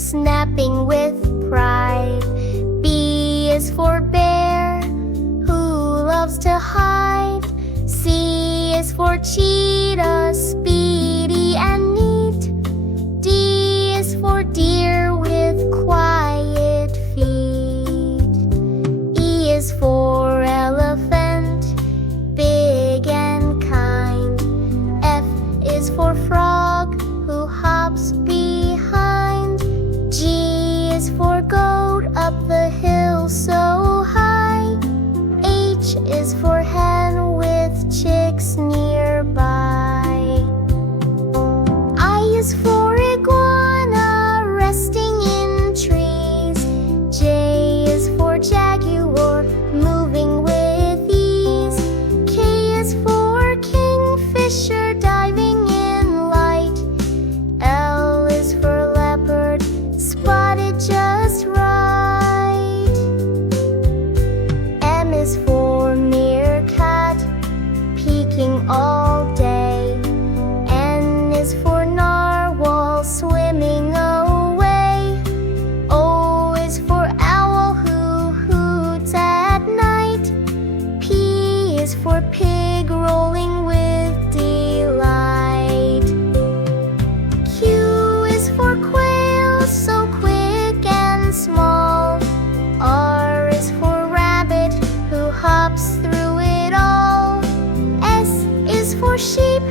snapping with pride. B is for bear, who loves to hide. C is for cheetah, speedy and neat. D is for deer with quiet feet. E is for elephant, big and kind. F is for frog, who hops behind. G is for goat, up the hill so high. H is for hen with chicks nearby. I is for iguana, resting in trees. J is for jaguar, moving with ease. K is for kingfisher, diving in light. L is for leopard, spotted just right. M is for meerkat, peeking all day. N is for narwhal, swimming away. O is for owl, who hoots at night. P is for pig, rolling with delight. Q is for quail, so quick and small. R is for rabbit, who hops through it all. S is for sheep,